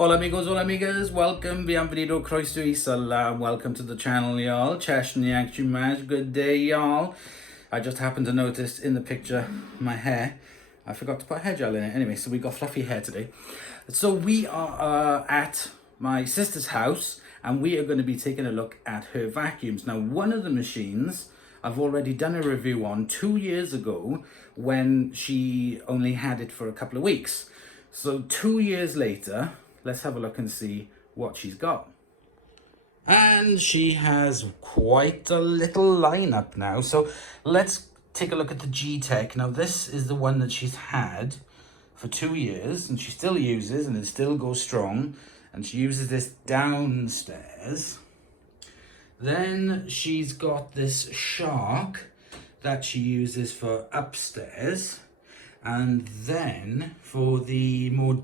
Hola amigos, hola amigas, welcome, bienvenido, croeso y salam, welcome to the channel y'all, Cheshniak Chumaj, good day y'all. I just happened to notice in the picture my hair, I forgot to put hair gel in it. Anyway, so we got fluffy hair today. So we are at my sister's house and we are going to be taking a look at her vacuums. Now one of the machines I've already done a review on 2 years ago when she only had it for a couple of weeks. So 2 years later, let's have a look and see what she's got. And she has quite a little lineup now. So let's take a look at the Gtech. Now this is the one that she's had for 2 years and she still uses and it still goes strong. And she uses this downstairs. Then she's got this Shark that she uses for upstairs. And then for the more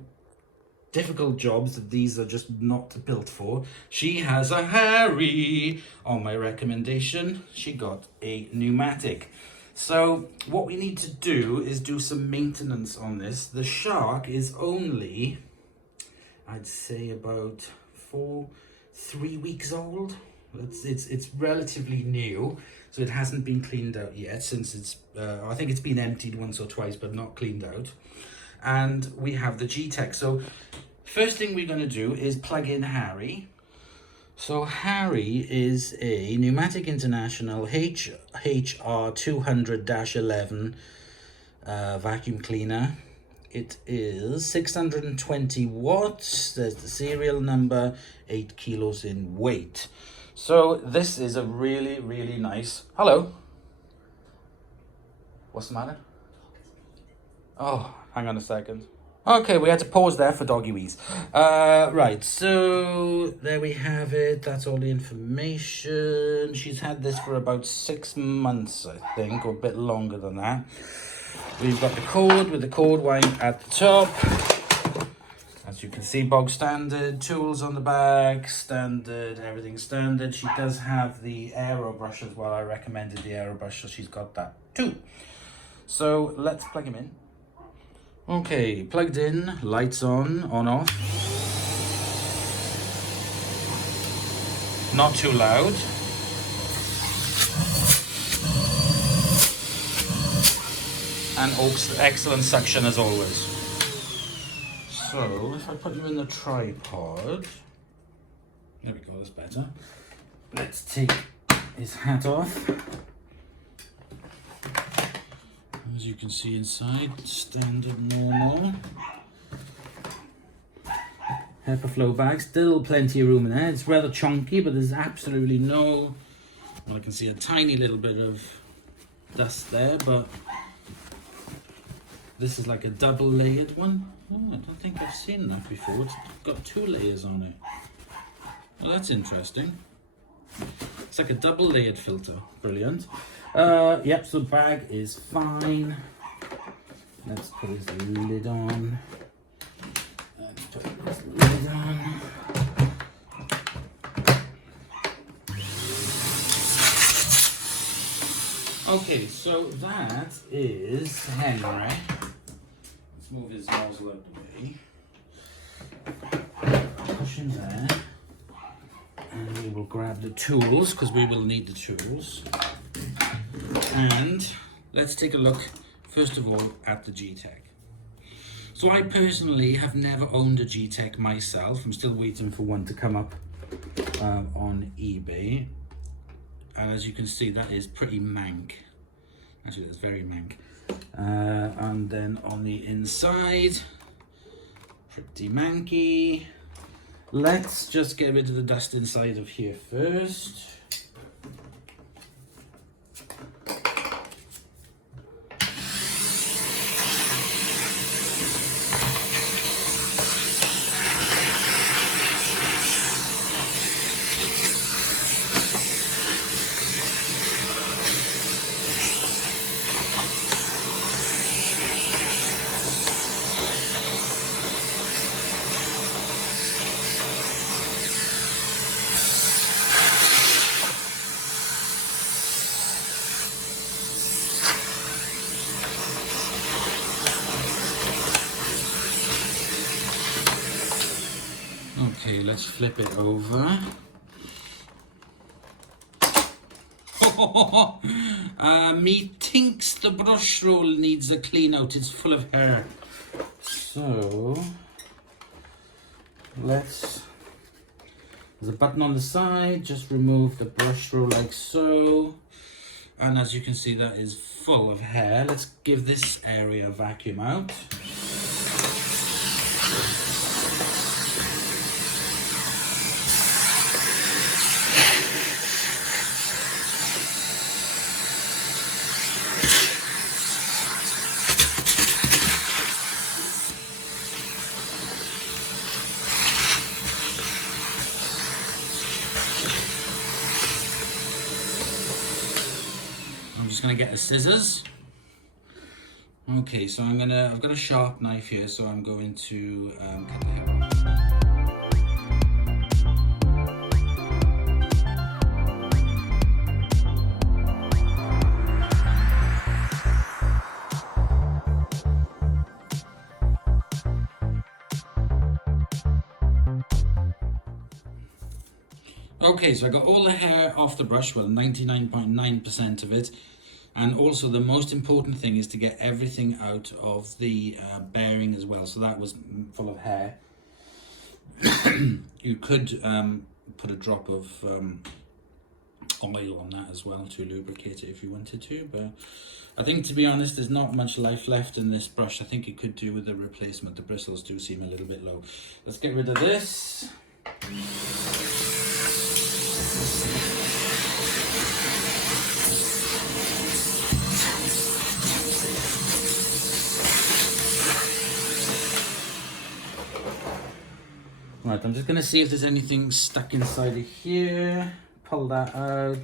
difficult jobs that these are just not built for, she has a Harry. On my recommendation, she got a pneumatic. So what we need to do is do some maintenance on this. The Shark is only, I'd say, about 3 weeks old. It's relatively new, so it hasn't been cleaned out yet since it's I think it's been emptied once or twice but not cleaned out. And we have the Gtech. So first thing we're going to do is plug in Harry. So Harry is a Pneumatic International HR 200-11 vacuum cleaner. It is 620 watts. There's the serial number, 8 kilos in weight. So this is a really, really nice... Hello? What's the matter? Oh, hang on a second. Okay, we had to pause there for doggy wheeze. Right, so there we have it. That's all the information. She's had this for about 6 months, I think, or a bit longer than that. We've got the cord with the cord wind at the top. As you can see, bog standard, tools on the back, standard, everything standard. She does have the aero brush as well. I recommended the aero brush, so she's got that too. So let's plug him in. Okay, plugged in, lights on off. Not too loud. And excellent suction as always. So if I put you in the tripod, there we go, that's better. Let's take his hat off. As you can see inside, standard normal. HEPA flow bag, still plenty of room in there. It's rather chunky, but there's absolutely no, well, I can see a tiny little bit of dust there, but this is like a double layered one. Oh, I don't think I've seen that before. It's got 2 layers on it. Well, that's interesting. It's like a double layered filter. Brilliant. Yep, so the bag is fine. Let's put his lid on. Let's put his lid on. Okay, so that is Henry. Let's move his nozzle out of the way. Push him there. And we will grab the tools, because we will need the tools. And let's take a look, first of all, at the Gtech. So I personally have never owned a Gtech myself. I'm still waiting for one to come up on eBay. And as you can see, that is pretty mank. Actually, that's very mank. And then on the inside, pretty manky. Let's just get rid of the dust inside of here first. Okay, let's flip it over. Me thinks the brush roll needs a clean out. It's full of hair. So there's a button on the side. Just remove the brush roll like so. And as you can see, that is full of hair. Let's give this area a vacuum out. I'm just gonna get the scissors. Okay, so I've got a sharp knife here, so I'm going to cut the hair off. Okay, so I got all the hair off the brush, well 99.9% of it. And also the most important thing is to get everything out of the bearing as well. So that was full of hair. You could put a drop of oil on that as well to lubricate it if you wanted to. But I think, to be honest, there's not much life left in this brush. I think it could do with a replacement. The bristles do seem a little bit low. Let's get rid of this. Right, I'm just going to see if there's anything stuck inside of here. Pull that out.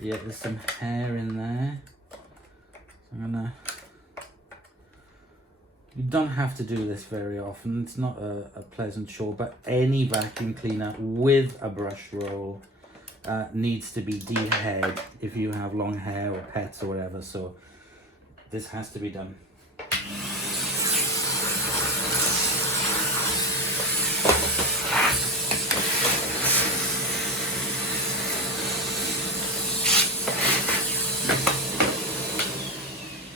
Yeah, there's some hair in there. So you don't have to do this very often. It's not a pleasant chore, but any vacuum cleaner with a brush roll needs to be de-haired if you have long hair or pets or whatever. So this has to be done.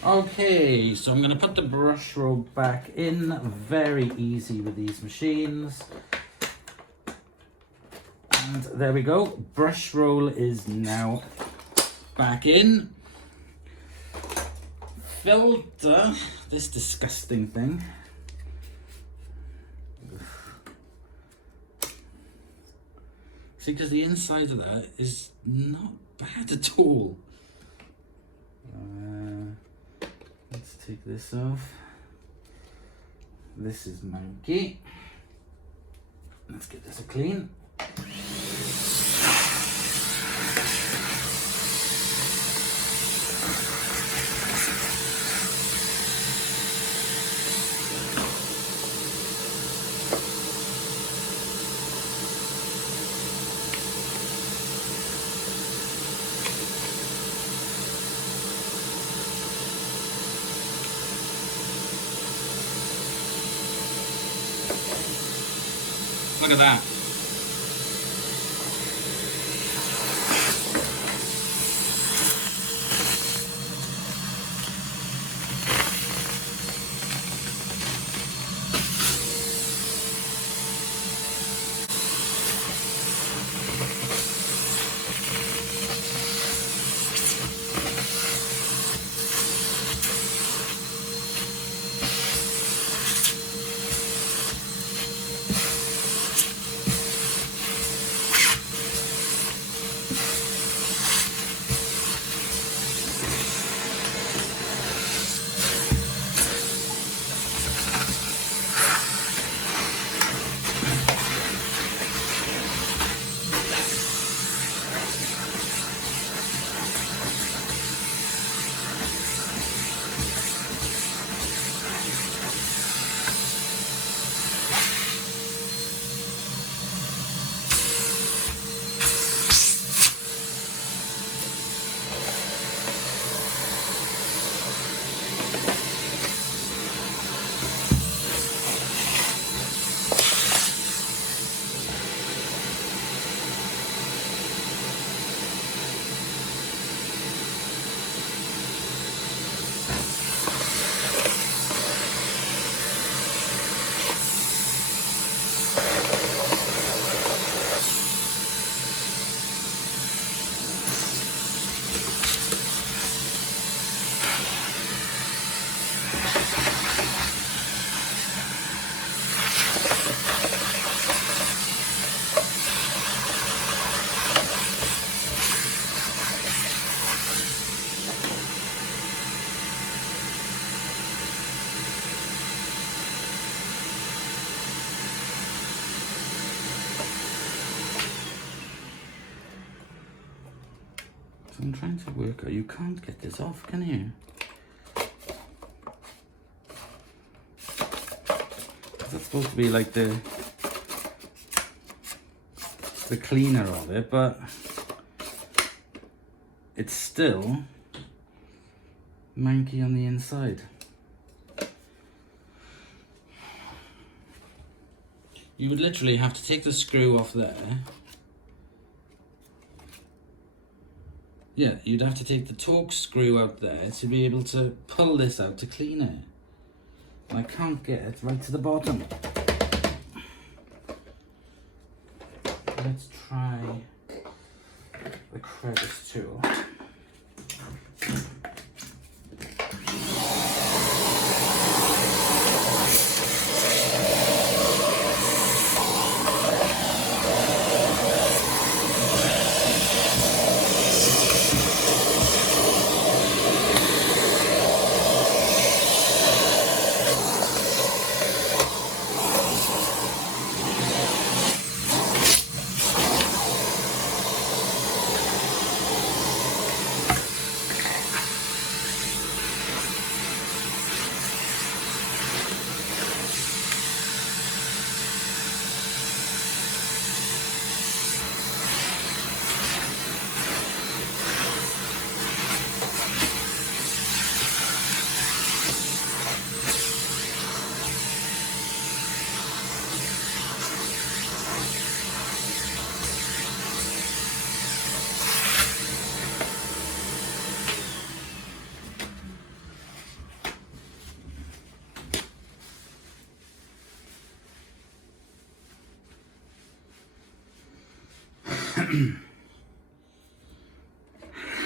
Okay, so I'm going to put the brush roll back in. Very easy with these machines. And there we go. Brush roll is now back in. Filter, this disgusting thing. See, because the inside of that is not bad at all. Let's take this off. This is manky. Let's get this a clean. Look at that. So I'm trying to work out, you can't get this off, can you? That's supposed to be like the cleaner of it, but it's still manky on the inside. You would literally have to take the screw off there. Yeah, you'd have to take the torque screw out there to be able to pull this out to clean it. I can't get it right to the bottom. Let's try the crevice tool.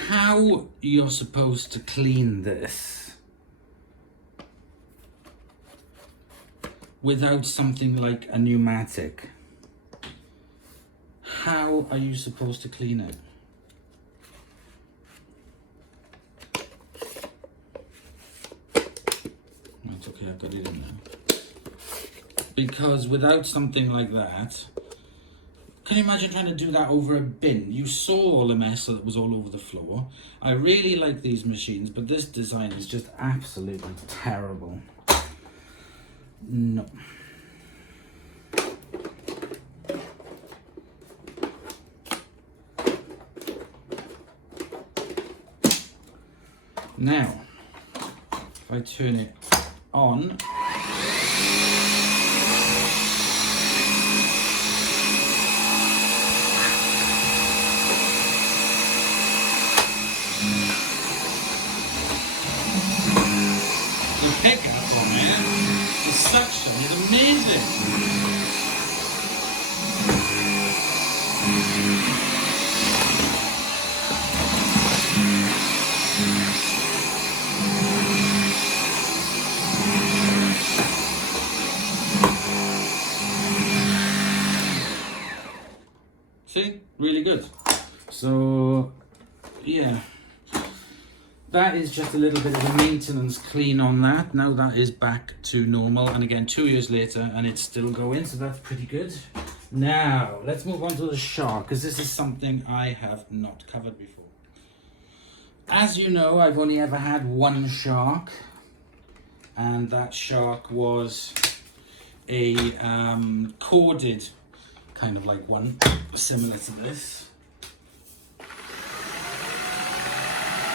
How you're supposed to clean this without something like a pneumatic? How are you supposed to clean it? That's okay, I've got it in there. Because without something like that, can you imagine trying to do that over a bin? You saw all the mess that was all over the floor. I really like these machines, but this design is just absolutely terrible. No. Now, if I turn it on, pickup on it, the suction is amazing. See, really good. So, yeah. That is just a little bit of a maintenance clean on that. Now that is back to normal, and again 2 years later and it's still going, so that's pretty good. Now let's move on to the shark, because this is something I have not covered before. As you know, I've only ever had one shark, and that shark was a corded kind of like one, similar to this.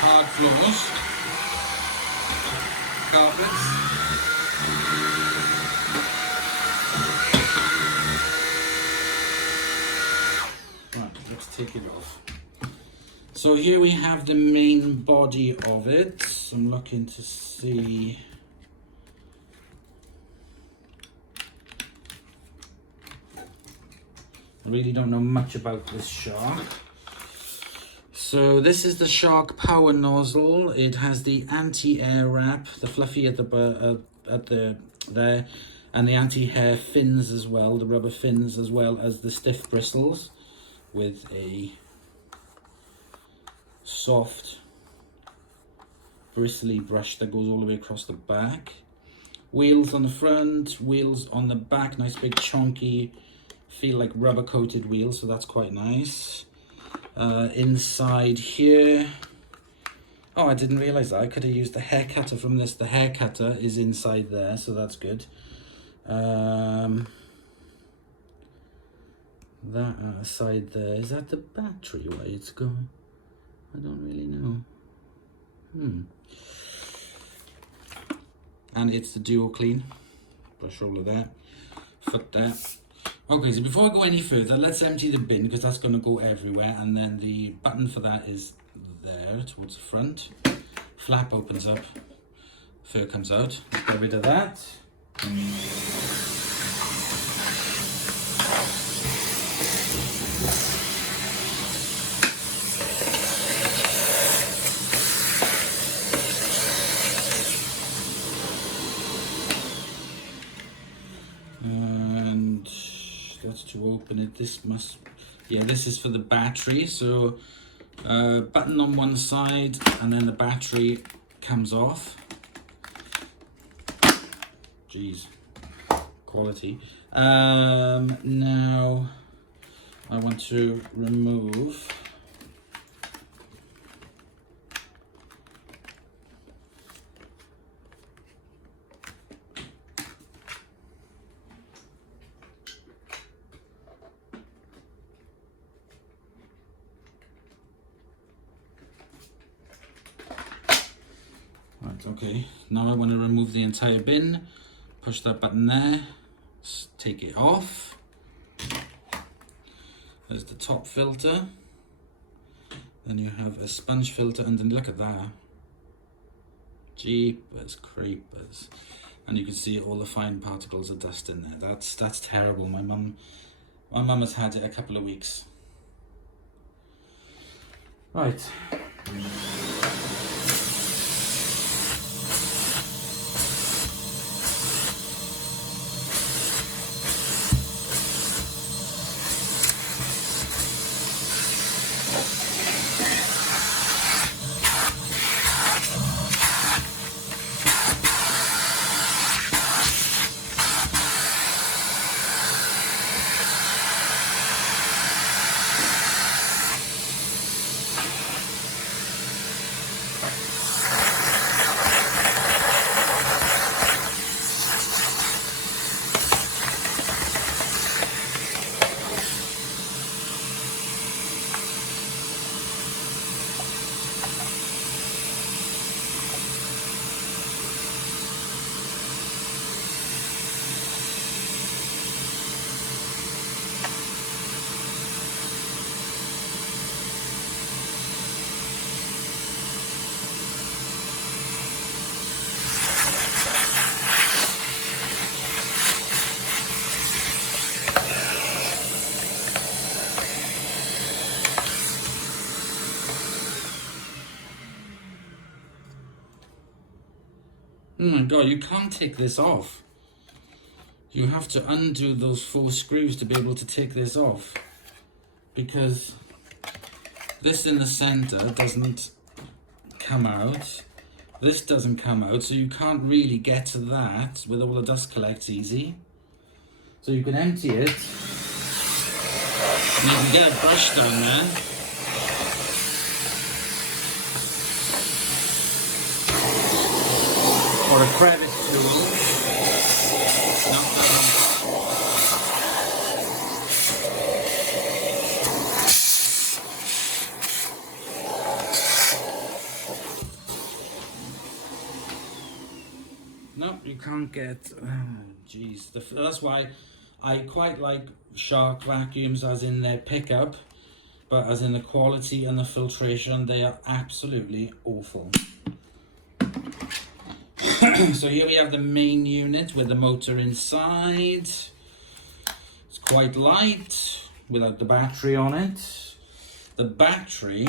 Hard floors, carpets. Right, let's take it off. So here we have the main body of it. I'm looking to see. I really don't know much about this shark. So this is the shark power nozzle. It has the anti-air wrap, the fluffy at the there, and the anti-hair fins as well, the rubber fins, as well as the stiff bristles, with a soft bristly brush that goes all the way across the back. Wheels on the front, wheels on the back, nice big chunky, feel like rubber coated wheels, so that's quite nice. inside here. Oh, I didn't realize that. I could have used the hair cutter from this. The hair cutter is inside there, so that's good. That side there, is that the battery way it's going? I don't really know. And it's the dual clean. Brush roller there, foot there. Okay, so before I go any further, let's empty the bin because that's going to go everywhere. And then the button for that is there towards the front. Flap opens up, fur comes out. Let's get rid of that. And that's to open it. This must, yeah, this is for the battery. So button on one side and then the battery comes off. Jeez, quality. Now I want to remove okay, now I want to remove the entire bin. Push that button there, take it off. There's the top filter. Then you have a sponge filter and then look at that. Jeepers creepers. And you can see all the fine particles of dust in there. That's terrible. My mum has had it a couple of weeks. Right. Oh my god, you can't take this off. You have to undo those 4 screws to be able to take this off. Because this in the center doesn't come out. This doesn't come out, so you can't really get to that with all the dust collects easy. So you can empty it. And you can get a brush down there. Or a crevice tool. No, you can't get. Oh, jeez. That's why I quite like Shark vacuums, as in their pickup, but as in the quality and the filtration, they are absolutely awful. So here we have the main unit with the motor inside. It's quite light without the battery on it. The battery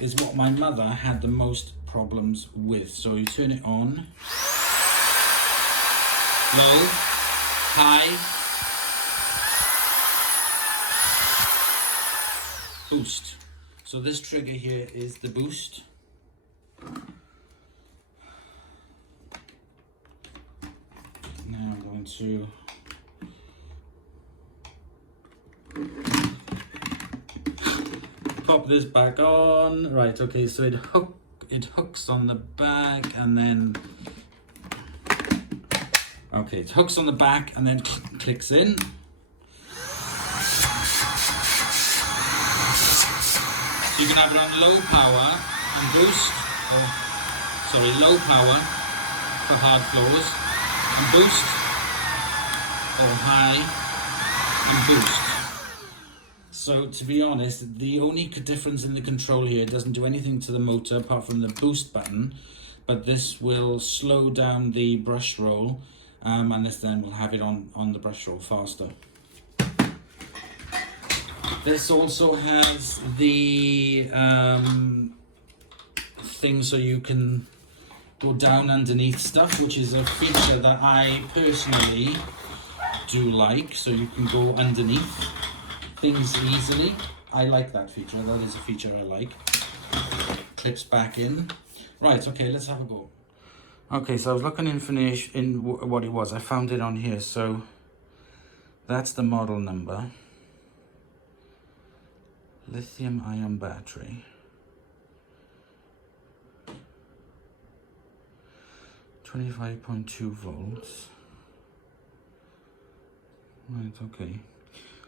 is what my mother had the most problems with. So you turn it on. Low, high, boost. So this trigger here is the boost. Now I'm going to pop this back on. Right, okay, so it hooks on the back and then, okay, it hooks on the back and then clicks in. So you can have it on low power and boost, or sorry, low power for hard floors, and boost, or high and boost. So to be honest, the only difference in the control here, it doesn't do anything to the motor apart from the boost button, but this will slow down the brush roll, and this then will have it on the brush roll faster. This also has the thing so you can go down underneath stuff, which is a feature that I personally do like, so you can go underneath things easily. I like that feature. That is a feature I like. Clips back in. Right, okay, let's have a go. Okay, so I was looking information in what it was. I found it on here. So that's the model number. Lithium ion battery. 25.2 volts. Right, okay.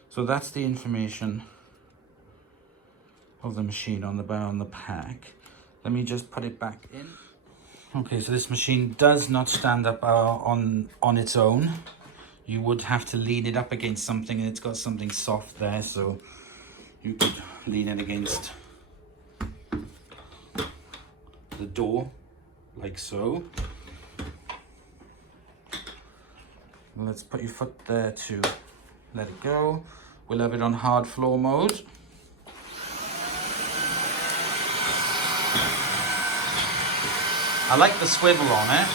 So that's the information of the machine on the pack. Let me just put it back in. Okay, so this machine does not stand up on its own. You would have to lean it up against something, and it's got something soft there, so you could lean it against the door, like so. Let's put your foot there to let it go. We'll have it on hard floor mode. I like the swivel on it.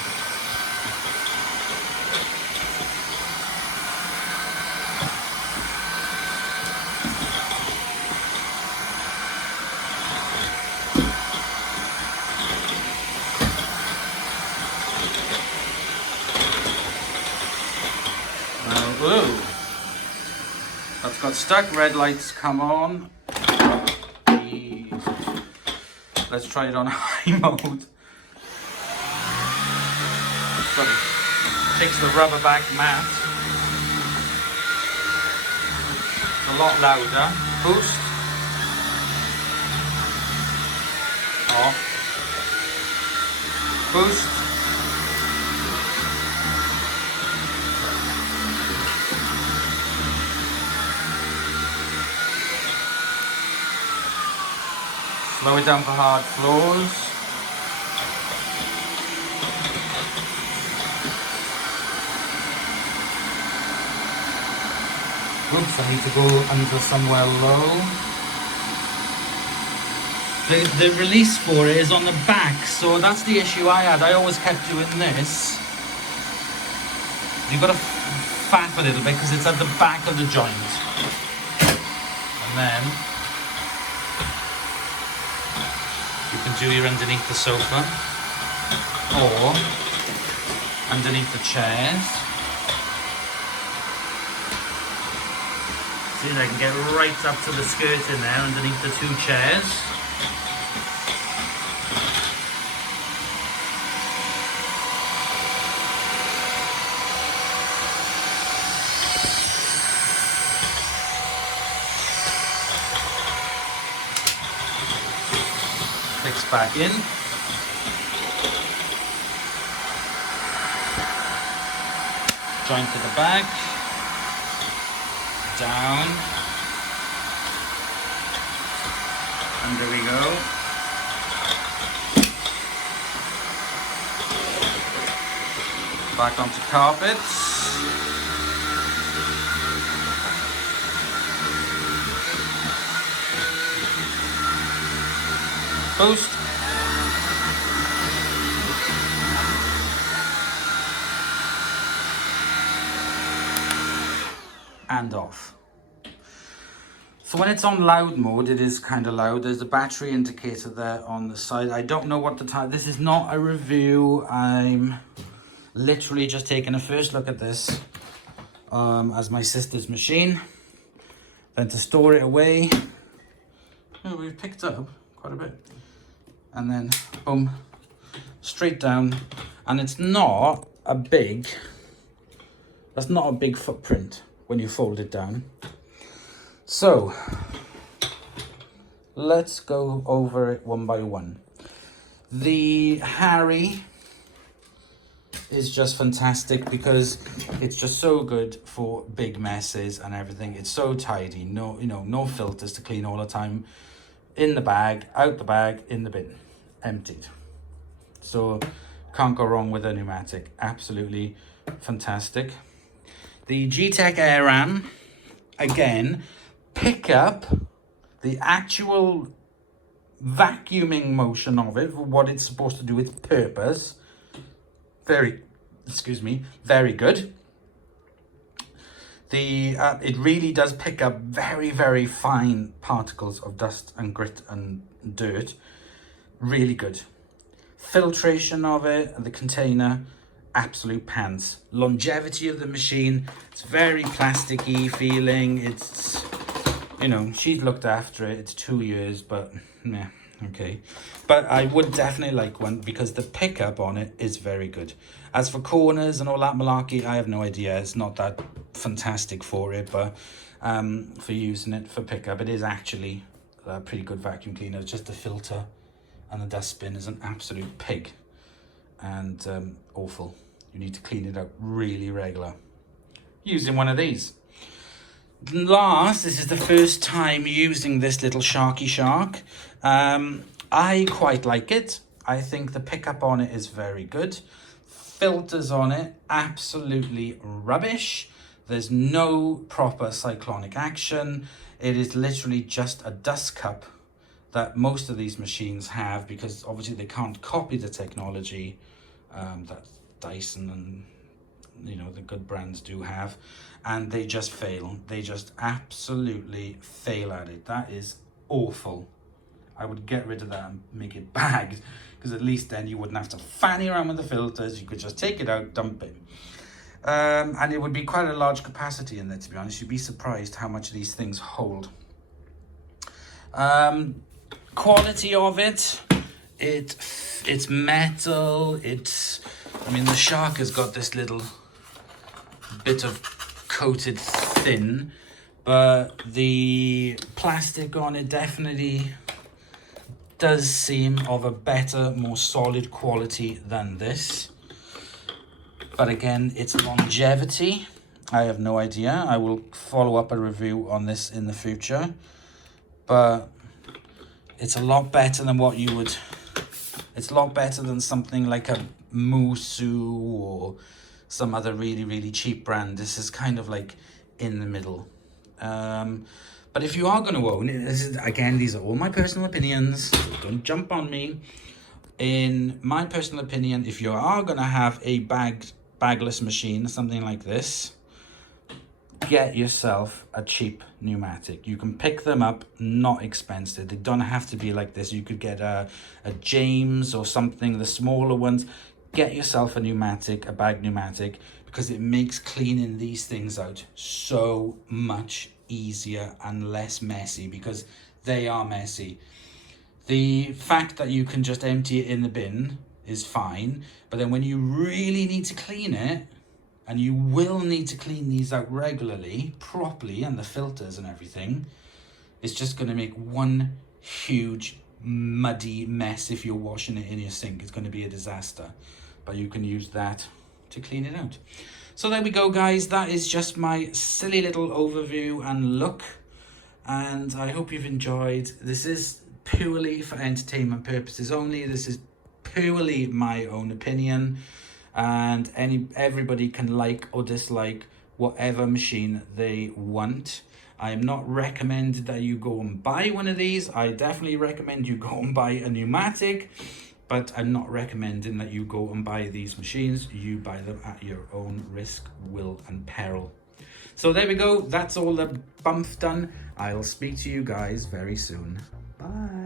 Blue. That's got stuck. Red lights come on. Let's try it on high mode. Takes the rubber back mat. It's a lot louder. Boost. Off. Boost. Slow it down for hard floors. Oops, I need to go under somewhere low. The release for it is on the back, so that's the issue I had. I always kept doing this. You've got to faff a little bit because it's at the back of the joint. And then you can do your underneath the sofa or underneath the chairs. See, I can get right up to the skirt in there underneath the two chairs. Clicks back in. Joint to the back. Down. And there we go. Back onto carpets. Boost. And off. So when it's on loud mode, it is kind of loud. There's a battery indicator there on the side. I don't know what the time. This is not a review. I'm literally just taking a first look at this as my sister's machine. Then to store it away, we've picked up quite a bit. And then, boom, straight down. And it's not a big, that's not a big footprint when you fold it down. So, let's go over it one by one. The Harry is just fantastic because it's just so good for big messes and everything. It's so tidy, no filters to clean all the time. In the bag, out the bag, in the bin, emptied. So can't go wrong with a pneumatic. Absolutely fantastic. The Gtech Airram, again, pick up the actual vacuuming motion of it, for what it's supposed to do, its purpose. Very good. It really does pick up very, very fine particles of dust and grit and dirt. Really good. Filtration of it, the container, absolute pants. Longevity of the machine, it's very plasticky feeling. It's, she's looked after it. It's 2 years, but yeah, okay. But I would definitely like one because the pickup on it is very good. As for corners and all that malarkey, I have no idea. It's not that fantastic for it, but for using it for pickup, it is actually a pretty good vacuum cleaner. It's just the filter and the dustbin is an absolute pig and awful. You need to clean it out really regular using one of these. Last, this is the first time using this little Sharky Shark. I quite like it. I think the pickup on it is very good. Filters on it, absolutely rubbish. There's no proper cyclonic action. It is literally just a dust cup that most of these machines have, because obviously they can't copy the technology that Dyson and the good brands do have, and they just fail. They just absolutely fail at it. That is awful. I would get rid of that and make it bagged, because at least then you wouldn't have to fanny around with the filters. You could just take it out, dump it. And it would be quite a large capacity in there, to be honest. You'd be surprised how much these things hold. Quality of it, it's metal. The Shark has got this little bit of coated thin, but the plastic on it definitely does seem of a better, more solid quality than this. But again, its longevity, I have no idea. I will follow up a review on this in the future, but it's a lot better than it's a lot better than something like a Musu or some other really, really cheap brand. This is kind of like in the middle. But if you are going to own it, again, these are all my personal opinions, so don't jump on me. In my personal opinion, if you are going to have a bagless machine, something like this, get yourself a cheap pneumatic. You can pick them up, not expensive. They don't have to be like this. You could get a James or something, the smaller ones. Get yourself a pneumatic, a bag pneumatic, because it makes cleaning these things out so much easier and less messy, because they are messy. The fact that you can just empty it in the bin is fine, but then when you really need to clean it, and you will need to clean these out regularly, properly, and the filters and everything, it's just going to make one huge muddy mess. If you're washing it in your sink, it's going to be a disaster, but you can use that to clean it out. So there we go, guys. That is just my silly little overview and look, and I hope you've enjoyed. This is purely for entertainment purposes only. This is purely my own opinion, and everybody can like or dislike whatever machine they want. I am not recommended that you go and buy one of these. I definitely recommend you go and buy a pneumatic, but I'm not recommending that you go and buy these machines. You buy them at your own risk, will and peril. So there we go. That's all the bump done. I'll speak to you guys very soon. Bye.